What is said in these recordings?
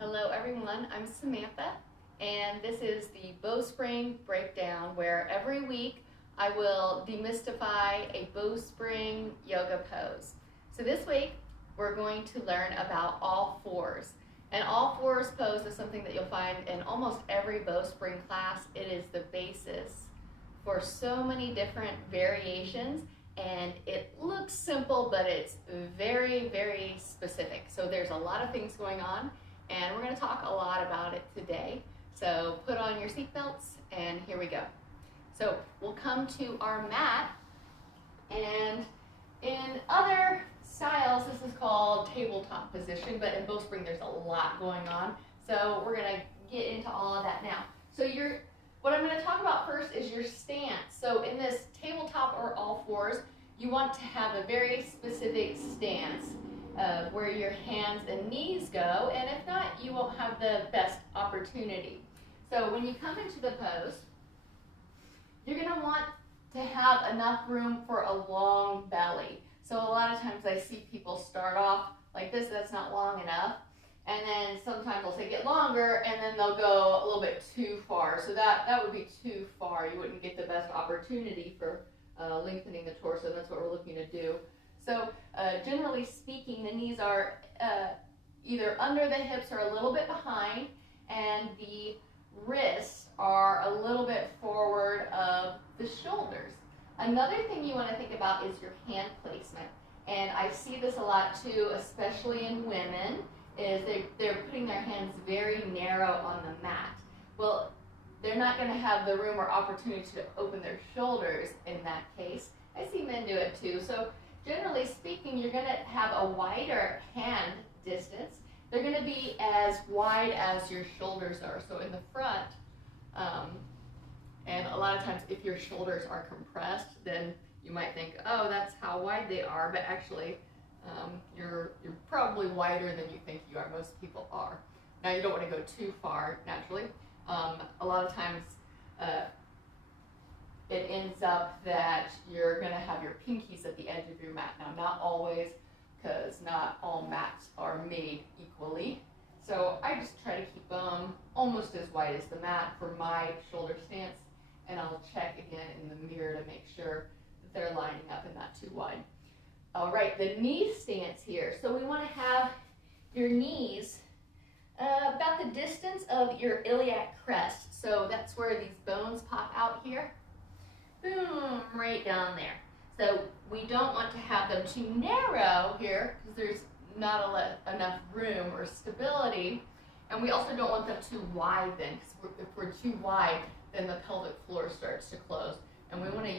Hello everyone, I'm Samantha, and this is the Bowspring breakdown where every week I will demystify a bowspring yoga pose. So this week we're going to learn about all fours. And all fours pose is something that you'll find in almost every bowspring class. It is the basis for so many different variations, and it looks simple, but it's very, very specific. So there's a lot of things going on, and we're going to talk a lot about it today. So put on your seatbelts, and here we go. So we'll come to our mat, and in other styles, this is called tabletop position, but in Bowspring there's a lot going on. So we're going to get into all of that now. So what I'm going to talk about first is your stance. So in this tabletop or all fours, you want to have a very specific stance where your hands and knees go, and if not, you won't have the best opportunity. So when you come into the pose, you're going to want to have enough room for a long belly. So a lot of times I see people start off like this, that's not long enough, and then sometimes they'll say get longer, and then they'll go a little bit too far. So that would be too far. You wouldn't get the best opportunity for lengthening the torso. That's what we're looking to do. So generally speaking, the knees are either under the hips or a little bit behind, and the wrists are a little bit forward of the shoulders. Another thing you want to think about is your hand placement, and I see this a lot too, especially in women, is they're putting their hands very narrow on the mat. Well, they're not going to have the room or opportunity to open their shoulders in that case. I see men do it too. So generally speaking, you're going to have a wider hand distance. They're going to be as wide as your shoulders are. So in the front, and a lot of times if your shoulders are compressed, then you might think, oh, that's how wide they are, but actually you're probably wider than you think you are. Most people are. Now you don't want to go too far, naturally. A lot of times it ends up that you're going to have your pinkies at the edge of your mat. Now, not always, because not all mats are made equally. So I just try to keep them almost as wide as the mat for my shoulder stance, and I'll check again in the mirror to make sure that they're lining up and not too wide. All right, the knee stance here. So we want to have your knees about the distance of your iliac crest. So that's where these bones pop out here. Boom, right down there. So we don't want to have them too narrow here because there's not enough room or stability. And we also don't want them too wide then, because if we're too wide, then the pelvic floor starts to close. And we want to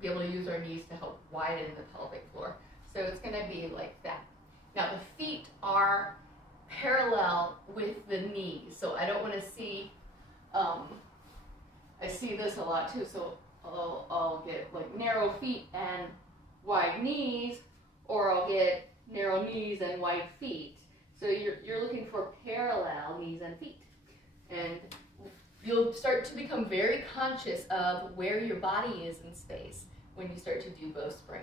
be able to use our knees to help widen the pelvic floor. So it's going to be like that. Now the feet are parallel with the knees. So I don't want to see, I see this a lot too. So I'll get like narrow feet and wide knees, or I'll get narrow knees and wide feet. So you're looking for parallel knees and feet. And you'll start to become very conscious of where your body is in space when you start to do bowspring.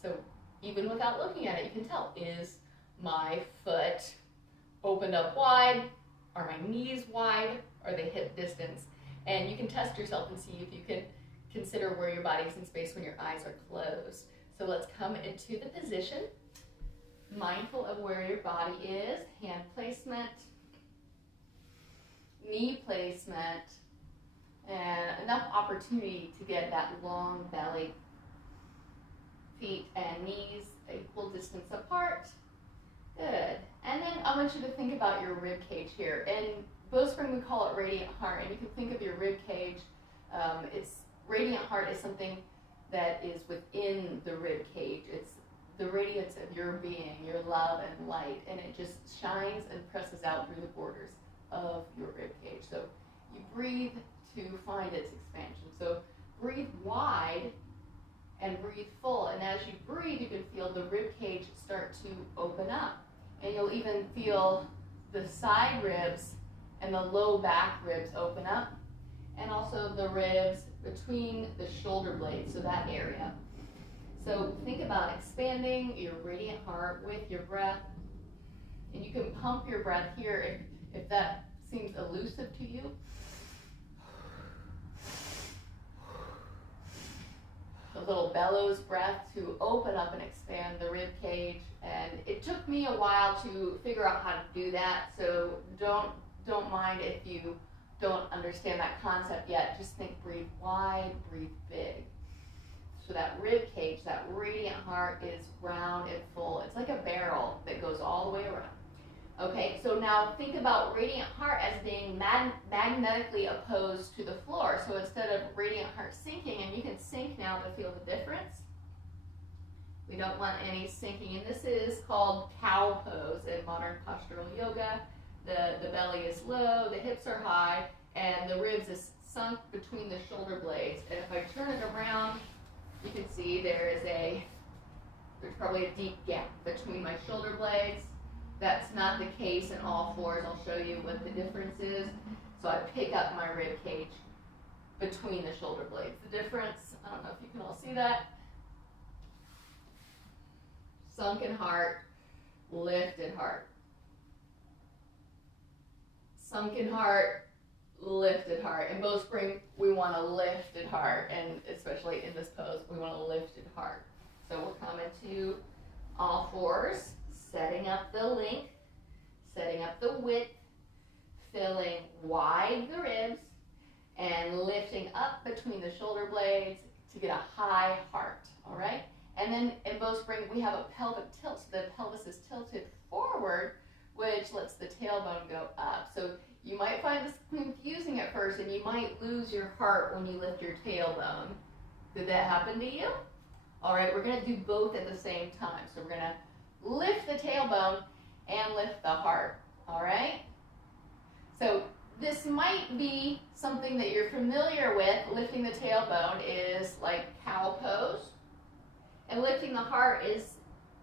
So even without looking at it, you can tell, is my foot opened up wide? Are my knees wide? Are they hip distance? And you can test yourself and see if you can consider where your body is in space when your eyes are closed. So let's come into the position, mindful of where your body is, hand placement, knee placement, and enough opportunity to get that long belly. Feet and knees equal distance apart. Good. And then I want you to think about your rib cage here. In Bowspring, we call it radiant heart, and you can think of your rib cage. Radiant heart is something that is within the rib cage. It's the radiance of your being, your love and light, and it just shines and presses out through the borders of your rib cage. So you breathe to find its expansion. So breathe wide and breathe full, and as you breathe, you can feel the rib cage start to open up, and you'll even feel the side ribs and the low back ribs open up, and also the ribs between the shoulder blades, so that area. So think about expanding your radiant heart with your breath, and you can pump your breath here If that seems elusive to you, a little bellows breath to open up and expand the rib cage. And it took me a while to figure out how to do that, so don't mind if you don't understand that concept yet. Just think, breathe wide, breathe big. So that rib cage, that radiant heart is round and full. It's like a barrel that goes all the way around. Okay, so now think about radiant heart as being magnetically opposed to the floor. So instead of radiant heart sinking, and you can sink now to feel the difference. We don't want any sinking, and this is called cow pose in modern postural yoga. The belly is low, the hips are high, and the ribs is sunk between the shoulder blades. And if I turn it around, you can see there's probably a deep gap between my shoulder blades. That's not the case in all fours. I'll show you what the difference is. So I pick up my rib cage between the shoulder blades. The difference, I don't know if you can all see that. Sunken heart, lifted heart. Sunken heart, lifted heart. In Bowspring, we want a lifted heart, and especially in this pose, we want a lifted heart. So we're coming to all fours, setting up the length, setting up the width, filling wide the ribs, and lifting up between the shoulder blades to get a high heart, all right? And then in Bowspring, we have a pelvic tilt, so the pelvis is tilted forward, which lets the tailbone go up. So you might find this confusing at first, and you might lose your heart when you lift your tailbone. Did that happen to you? All right, we're gonna do both at the same time. So we're gonna lift the tailbone and lift the heart, all right? So this might be something that you're familiar with. Lifting the tailbone is like cow pose. And lifting the heart is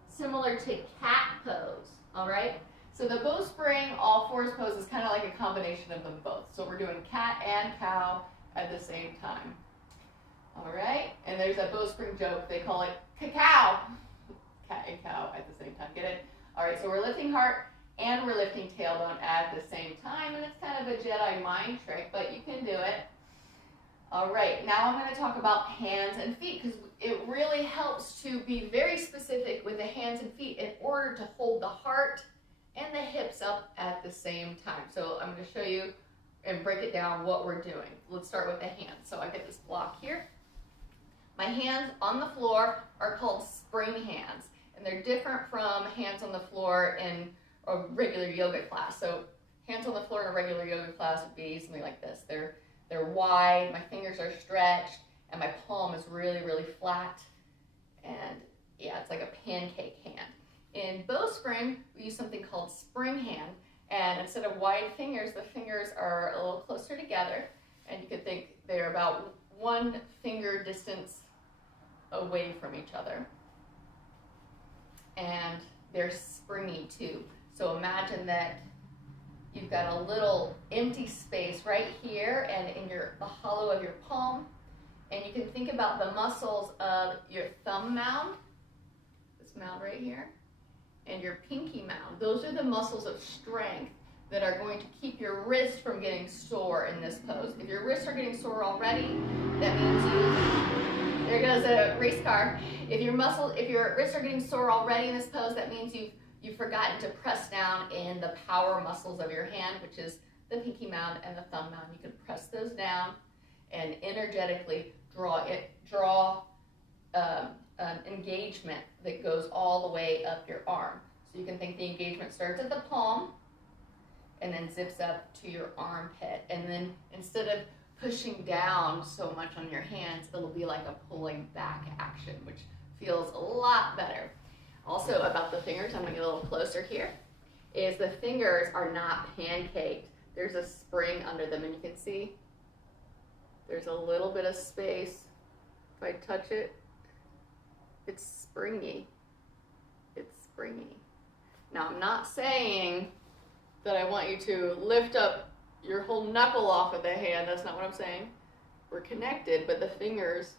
similar to cat pose, all right? So the Bowspring all fours pose is kind of like a combination of them both. So we're doing cat and cow at the same time, all right? And there's a Bowspring joke, they call it cacao. Cat and cow at the same time, get it? All right, so we're lifting heart and we're lifting tailbone at the same time, and it's kind of a Jedi mind trick, but you can do it. All right, now I'm going to talk about hands and feet, because it really helps to be very specific with the hands and feet in order to hold the heart and the hips up at the same time. So I'm going to show you and break it down what we're doing. Let's start with the hands. So I get this block here. My hands on the floor are called spring hands, and they're different from hands on the floor in a regular yoga class. So hands on the floor in a regular yoga class would be something like this. They're wide, my fingers are stretched, and my palm is really, really flat. And yeah, it's like a pancake hand. In Bowspring, we use something called spring hand, and instead of wide fingers, the fingers are a little closer together, and you could think they're about 1 finger distance away from each other. And they're springy too. So imagine that you've got a little empty space right here and in the hollow of your palm, and you can think about the muscles of your thumb mound, this mound right here, and your pinky mound. Those are the muscles of strength that are going to keep your wrist from getting sore in this pose. If your wrists are getting sore already, that means there goes a race car. If your wrists are getting sore already in this pose, that means you've forgotten to press down in the power muscles of your hand, which is the pinky mound and the thumb mound. You can press those down and energetically draw an engagement that goes all the way up your arm. So you can think the engagement starts at the palm and then zips up to your armpit. And then instead of pushing down so much on your hands, it'll be like a pulling back action, which feels a lot better. Also about the fingers, I'm gonna get a little closer here, is the fingers are not pancaked. There's a spring under them, and you can see there's a little bit of space. If I touch it, it's springy. It's springy. Now, I'm not saying that I want you to lift up your whole knuckle off of the hand. That's not what I'm saying. We're connected, but the fingers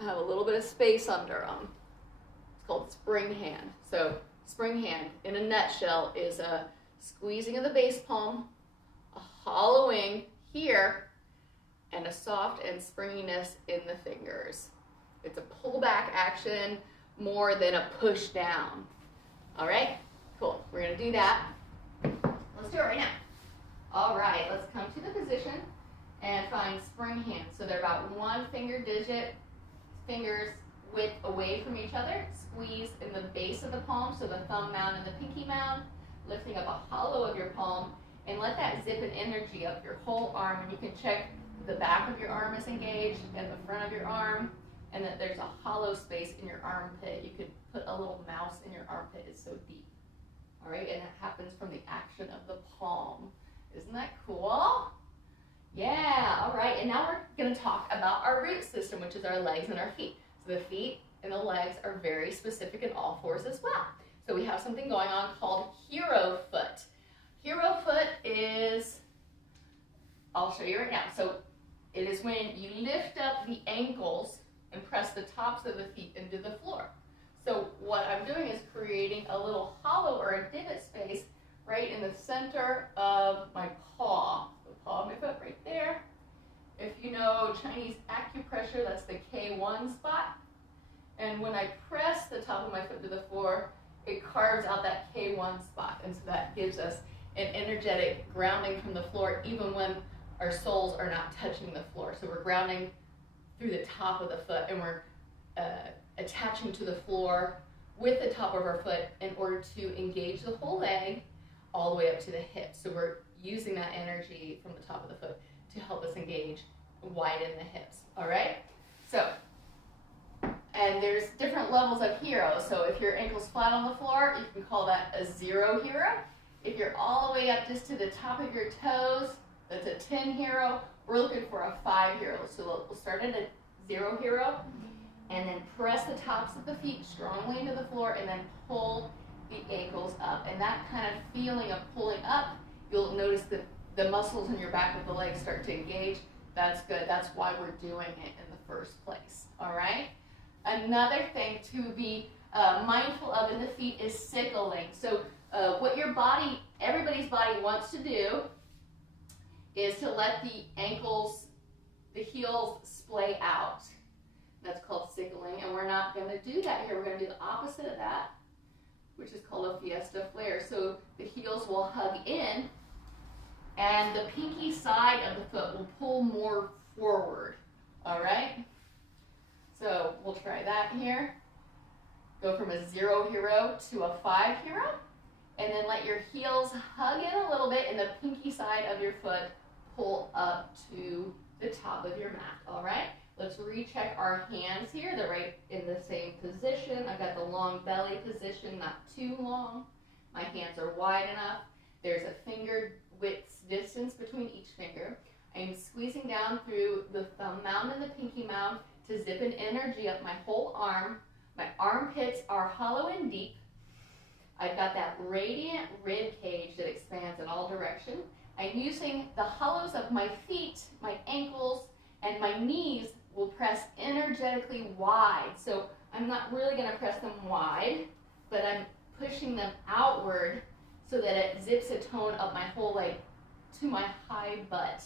have a little bit of space under them. It's called spring hand. So spring hand, in a nutshell, is a squeezing of the base palm, a hollowing here, and a soft and springiness in the fingers. It's a pullback action more than a push down. All right, cool. We're gonna do that. Let's do it right now. All right, let's come to the position and find spring hands. So they're about 1 finger digit, fingers width away from each other. Squeeze in the base of the palm, so the thumb mound and the pinky mound, lifting up a hollow of your palm, and let that zip in energy up your whole arm. And you can check the back of your arm is engaged and the front of your arm, and that there's a hollow space in your armpit. You could put a little mouse in your armpit, it's so deep. All right, and it happens from the action of the palm. Isn't that cool? Yeah, all right, and now we're gonna talk about our root system, which is our legs and our feet. So the feet and the legs are very specific in all fours as well. So we have something going on called hero foot. Hero foot is, I'll show you right now. So it is when you lift up the ankles and press the tops of the feet into the floor. So what I'm doing is creating a little hollow or a divot space right in the center of my paw. The paw of my foot right there. If you know Chinese acupressure, that's the K1 spot. And when I press the top of my foot to the floor, it carves out that K1 spot. And so that gives us an energetic grounding from the floor, even when our soles are not touching the floor. So we're grounding through the top of the foot, and we're attaching to the floor with the top of our foot in order to engage the whole leg all the way up to the hips. So we're using that energy from the top of the foot to help us engage, widen the hips. All right? So, and there's different levels of hero. So if your ankle's flat on the floor, you can call that a 0 hero. If you're all the way up just to the top of your toes, that's a 10 hero. We're looking for a 5 hero. So we'll start at a 0 hero, and then press the tops of the feet strongly into the floor, and then pull the ankles up. And that kind of feeling of pulling up, you'll notice that the muscles in your back of the legs start to engage. That's good. That's why we're doing it in the first place. All right? Another thing to be mindful of in the feet is sickling. So what your body, everybody's body wants to do is to let the ankles, the heels splay out. That's called sickling, and we're not going to do that here. We're going to do the opposite of that, which is called a Fiesta Flare. So the heels will hug in, and the pinky side of the foot will pull more forward. All right? So we'll try that here. Go from a 0 hero to a 5 hero, and then let your heels hug in a little bit, and the pinky side of your foot pull up to the top of your mat. All right? Let's recheck our hands here. They're right in the same position. I've got the long belly position, not too long. My hands are wide enough. There's a finger width distance between each finger. I'm squeezing down through the thumb mound and the pinky mound to zip in energy up my whole arm. My armpits are hollow and deep. I've got that radiant rib cage that expands in all directions. I'm using the hollows of my feet, my ankles, and my knees will press energetically wide. So I'm not really going to press them wide, but I'm pushing them outward so that it zips a tone up my whole leg to my high butt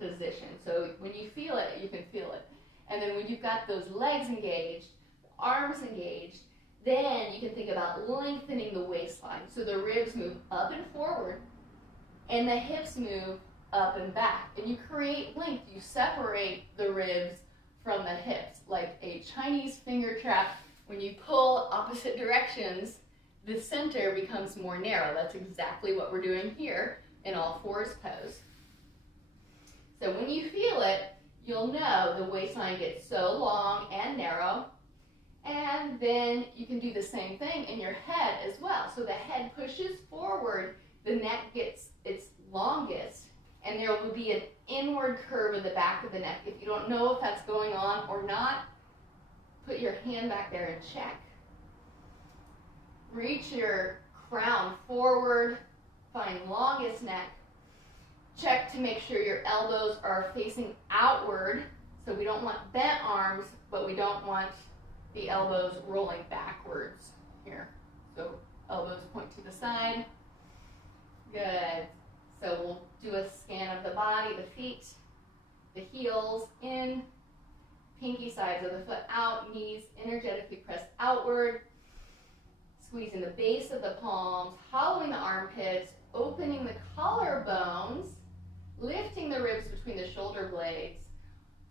position. So when you feel it, you can feel it. And then when you've got those legs engaged, the arms engaged, then you can think about lengthening the waistline. So the ribs move up and forward, and the hips move up and back. And you create length. You separate the ribs from the hips, like a Chinese finger trap. When you pull opposite directions, the center becomes more narrow. That's exactly what we're doing here in all fours pose. So when you feel it, you'll know the waistline gets so long and narrow. And then you can do the same thing in your head as well. So the head pushes forward, the neck gets its longest, and there will be an inward curve in the back of the neck. If you don't know if that's going on or not, put your hand back there and check. Reach your crown forward, find longest neck. Check to make sure your elbows are facing outward. So we don't want bent arms, but we don't want the elbows rolling backwards here. So elbows point to the side. Good. So we'll do a scan of the body, the feet, the heels in, pinky sides of the foot out, knees energetically pressed outward, squeezing the base of the palms, hollowing the armpits, opening the collarbones, lifting the ribs between the shoulder blades,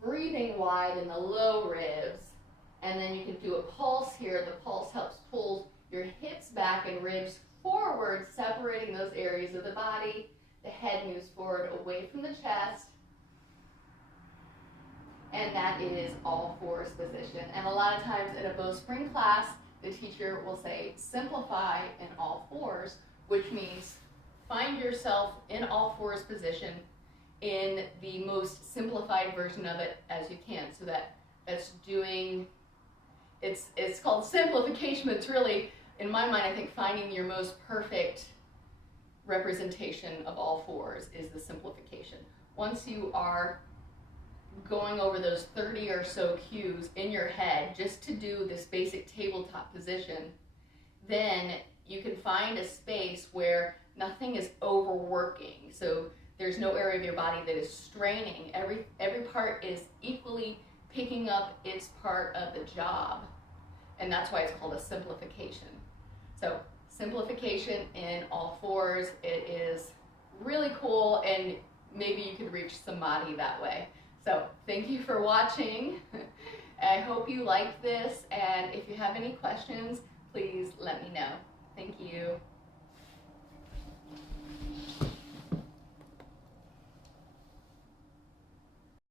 breathing wide in the low ribs, and then you can do a pulse here. The pulse helps pull your hips back and ribs forward, separating those areas of the body. The head moves forward away from the chest, and that is all fours position. And a lot of times in a Bowspring class, the teacher will say simplify in all fours, which means find yourself in all fours position in the most simplified version of it as you can. So that's doing, it's called simplification, but it's really, in my mind, I think finding your most perfect representation of all fours is the simplification. Once you are going over those 30 or so cues in your head just to do this basic tabletop position, then you can find a space where nothing is overworking. So there's no area of your body that is straining. Every part is equally picking up its part of the job. And that's why it's called a simplification. So simplification in all fours, it is really cool, and maybe you can reach samadhi that way. So thank you for watching. I hope you liked this, and if you have any questions, please let me know. Thank you.